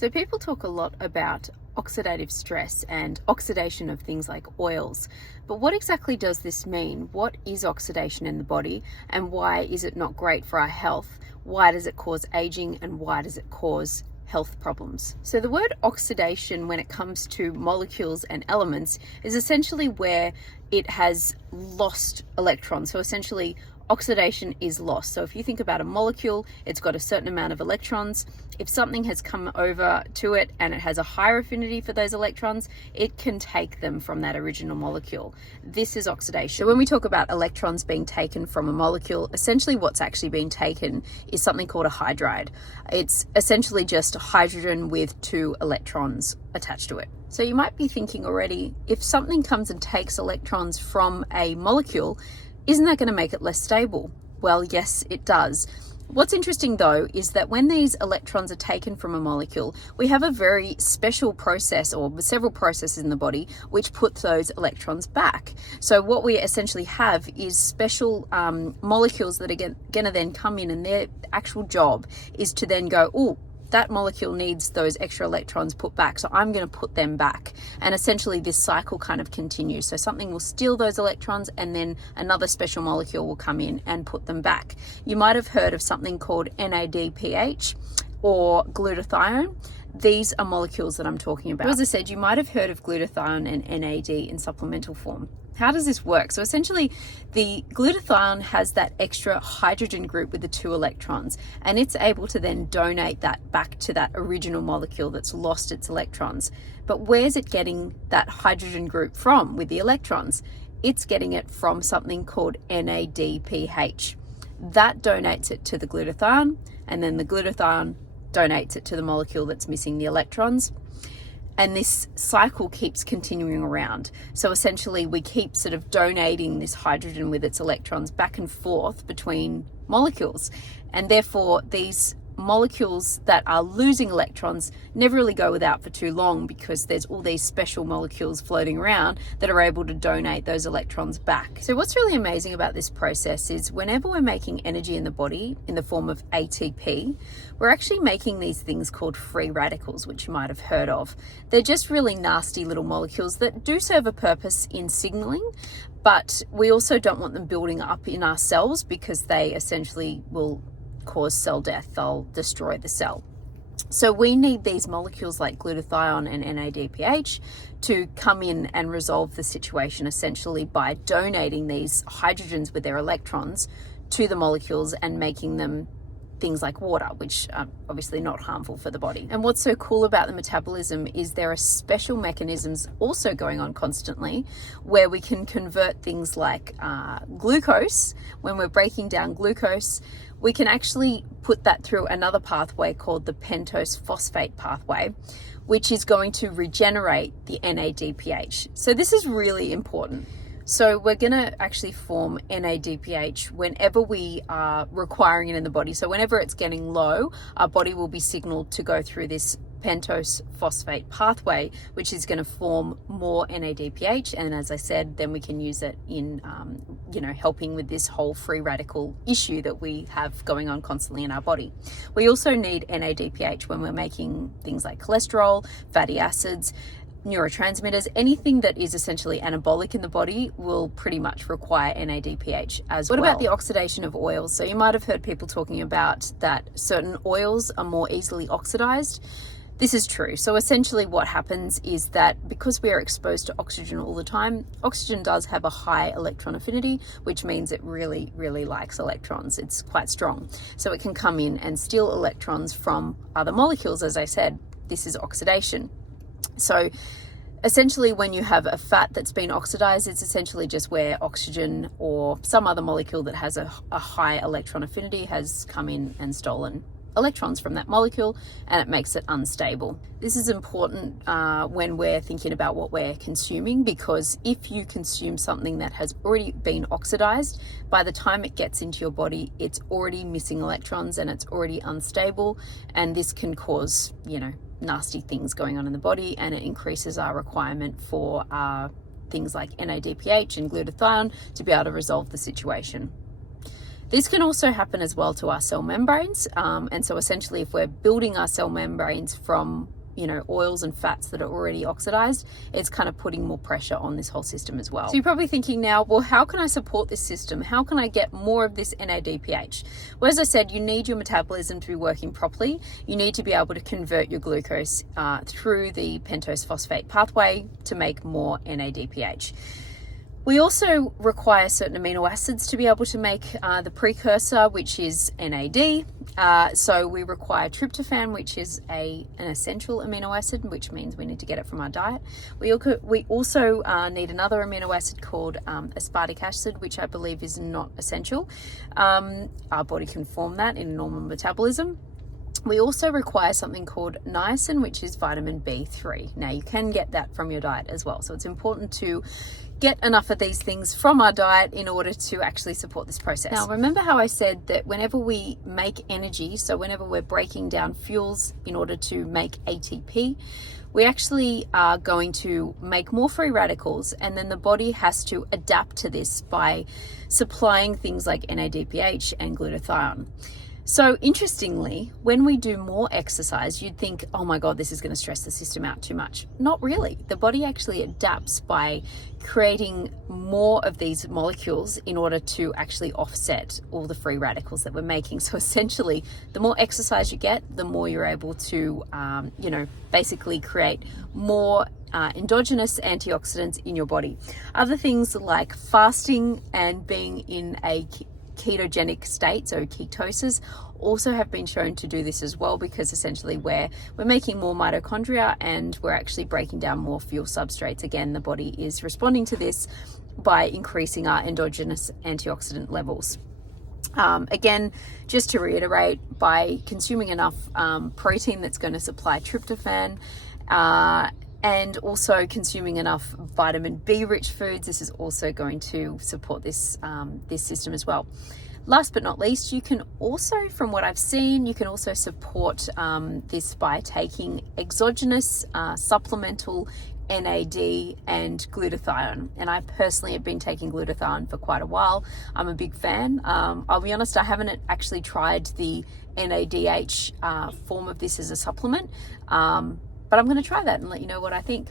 So people talk a lot about oxidative stress and oxidation of things like oils. But what exactly does this mean? What is oxidation in the body, and why is it not great for our health? Why does it cause aging, and why does it cause health problems? So the word oxidation, when it comes to molecules and elements, is essentially where it has lost electrons. So essentially oxidation is lost. So if you think about a molecule, it's got a certain amount of electrons. If something has come over to it and it has a higher affinity for those electrons, it can take them from that original molecule. This is oxidation. So when we talk about electrons being taken from a molecule, essentially what's actually being taken is something called a hydride. It's essentially just hydrogen with 2 electrons attached to it. So you might be thinking already, if something comes and takes electrons from a molecule, isn't that going to make it less stable? Well, yes, it does. What's interesting though is that when these electrons are taken from a molecule, we have a very special process, or several processes in the body, which put those electrons back. So what we essentially have is special molecules that are going to then come in, and their actual job is to then go, oh, that molecule needs those extra electrons put back, so I'm going to put them back. And essentially this cycle kind of continues. So something will steal those electrons, and then another special molecule will come in and put them back. You might have heard of something called NADPH or glutathione. These are molecules that I'm talking about. As I said, you might have heard of glutathione and NAD in supplemental form. How does this work? So essentially, the glutathione has that extra hydrogen group with the 2 electrons, and it's able to then donate that back to that original molecule that's lost its electrons. But where's it getting that hydrogen group from with the electrons? It's getting it from something called NADPH. That donates it to the glutathione, and then the glutathione donates it to the molecule that's missing the electrons. And this cycle keeps continuing around. So essentially we keep sort of donating this hydrogen with its electrons back and forth between molecules. And therefore these molecules that are losing electrons never really go without for too long, because there's all these special molecules floating around that are able to donate those electrons back. So what's really amazing about this process is whenever we're making energy in the body in the form of ATP, we're actually making these things called free radicals, which you might have heard of. They're just really nasty little molecules that do serve a purpose in signaling, but we also don't want them building up in our cells, because they essentially will cause cell death. They'll destroy the cell. So we need these molecules like glutathione and NADPH to come in and resolve the situation, essentially by donating these hydrogens with their electrons to the molecules and making them things like water, which are obviously not harmful for the body. And what's so cool about the metabolism is there are special mechanisms also going on constantly, where we can convert things like glucose. When we're breaking down glucose, we can actually put that through another pathway called the pentose phosphate pathway, which is going to regenerate the NADPH. So this is really important. So we're going to actually form NADPH whenever we are requiring it in the body. So whenever it's getting low, our body will be signaled to go through this pentose phosphate pathway, which is going to form more NADPH. And as I said, then we can use it in, helping with this whole free radical issue that we have going on constantly in our body. We also need NADPH when we're making things like cholesterol, fatty acids, neurotransmitters. Anything that is essentially anabolic in the body will pretty much require NADPH as well. What about the oxidation of oils? So you might have heard people talking about that certain oils are more easily oxidized. This is true. So essentially what happens is that because we are exposed to oxygen all the time, oxygen does have a high electron affinity, which means it really, really likes electrons. It's quite strong. So it can come in and steal electrons from other molecules. As I said, this is oxidation. So essentially when you have a fat that's been oxidized, it's essentially just where oxygen or some other molecule that has a high electron affinity has come in and stolen electrons from that molecule, and it makes it unstable. This is important when we're thinking about what we're consuming, because if you consume something that has already been oxidized, by the time it gets into your body, it's already missing electrons and it's already unstable, and this can cause, nasty things going on in the body, and it increases our requirement for things like NADPH and glutathione to be able to resolve the situation. This can also happen as well to our cell membranes. And so essentially, if we're building our cell membranes from oils and fats that are already oxidized, it's kind of putting more pressure on this whole system as well. So you're probably thinking now, well, how can I support this system? How can I get more of this NADPH? Well, as I said, you need your metabolism to be working properly. You need to be able to convert your glucose through the pentose phosphate pathway to make more NADPH. We also require certain amino acids to be able to make the precursor, which is NAD. So we require tryptophan, which is an essential amino acid, which means we need to get it from our diet. We also need another amino acid called aspartic acid, which I believe is not essential. Our body can form that in normal metabolism. We also require something called niacin, which is vitamin B3. Now, you can get that from your diet as well. So it's important to get enough of these things from our diet in order to actually support this process. Now, remember how I said that whenever we make energy, so whenever we're breaking down fuels in order to make ATP, we actually are going to make more free radicals, and then the body has to adapt to this by supplying things like NADPH and glutathione. So interestingly, when we do more exercise, you'd think, oh my God, this is going to stress the system out too much. Not really. The body actually adapts by creating more of these molecules in order to actually offset all the free radicals that we're making. So essentially, the more exercise you get, the more you're able to, basically create more endogenous antioxidants in your body. Other things like fasting and being in a ketogenic state, so ketosis, also have been shown to do this as well, because essentially we're making more mitochondria and we're actually breaking down more fuel substrates. Again, the body is responding to this by increasing our endogenous antioxidant levels. Again, just to reiterate, by consuming enough protein that's going to supply tryptophan, and also consuming enough vitamin B rich foods, this is also going to support this system as well. Last but not least, you can also, from what I've seen, you can also support this by taking exogenous supplemental NAD and glutathione. And I personally have been taking glutathione for quite a while. I'm a big fan. I'll be honest, I haven't actually tried the NADH form of this as a supplement, but I'm going to try that and let you know what I think.